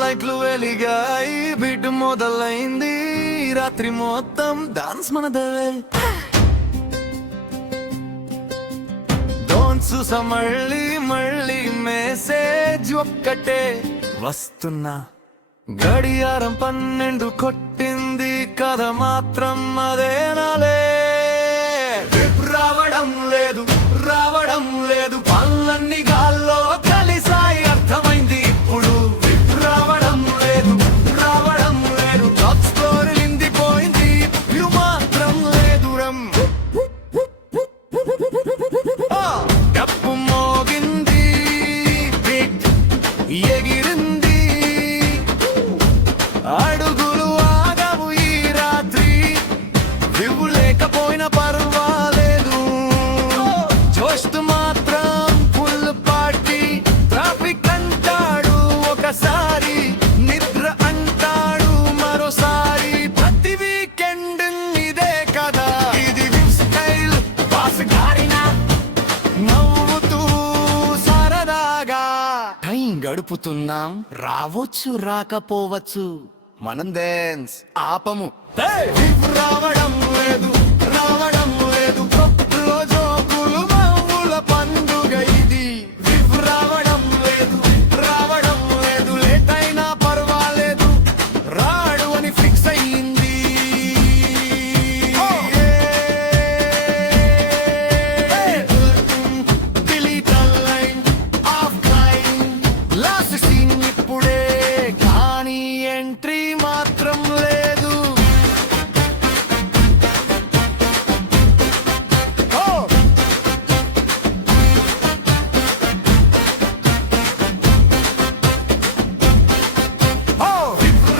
లైట్లు వెలిగాయి, బిడ్డు మొదలైంది, రాత్రి మొత్తం డాన్స్ మనదే. చూసా మళ్ళీ మళ్ళీ మెసేజ్ ఒక్కటే వస్తున్నా. గడియారం 12 కొట్టింది, కథ మాత్రం అదేనాలే. రావడం లేదు, రావడం లేదు, పనులన్నీ గాల్లో కలిసాయి, అర్థమైంది ఇప్పుడు. రావడం లేదు, రావడం లేదు, టాప్ స్కోర్ నిండిపోయింది, వ్యూ మాత్రం లేదు. డప్పు మోగింది, ఎగిరింది, అడుగులు ఆగవు ఈ రాత్రి, వివు లేకపోయినా పర్వాలేదు. జోస్తు మాత్రం ఫుల్ పార్టీ, ట్రాఫిక్ అంటాడు ఒకసారి, నిద్ర అంటాడు మరోసారి. ప్రతి వీకెండ్ ఇదే కదా, ఇది స్టైల్ బాస్ గారినా. నవ్వుతూ సరదాగా టైం గడుపుతున్నాం, రావచ్చు రాకపోవచ్చు, మనం డాన్స్ ఆపము. రావడం లేదు, రావడం లేదు, రోజు పులుమవ్వుల పండుగ ఇది. రావడం లేదు, రావడం లేదు, లేట్ అయినా పర్వాలేదు, రాడు అని ఫిక్స్ అయ్యింది. లాస్ట్ సీన్ ఇప్పుడే, కానీ ఎంట్రీ మాత్రం లేదు.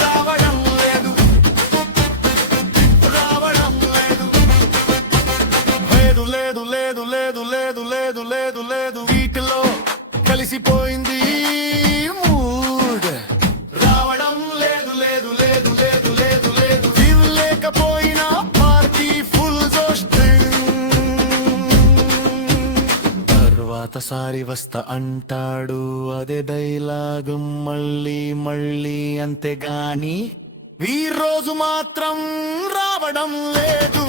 రావడం లేదు, రావడం లేదు, లేదు లేదు లేదు లేదు లేదు లేదు లేదు, వీటిలో కలిసిపోయింది మూడ్. రావడం లేదు లేదు లేదు లేదు లేదు లేదు, ఫీల్ లేకపోయినా పార్టీ ఫుల్ జోష్. తర్వాత సారి వస్తా అంటాడు, అదే డైలాగ్ మళ్ళీ మళ్ళీ, అంతేగాని ఈ రోజు మాత్రం రావడం లేదు.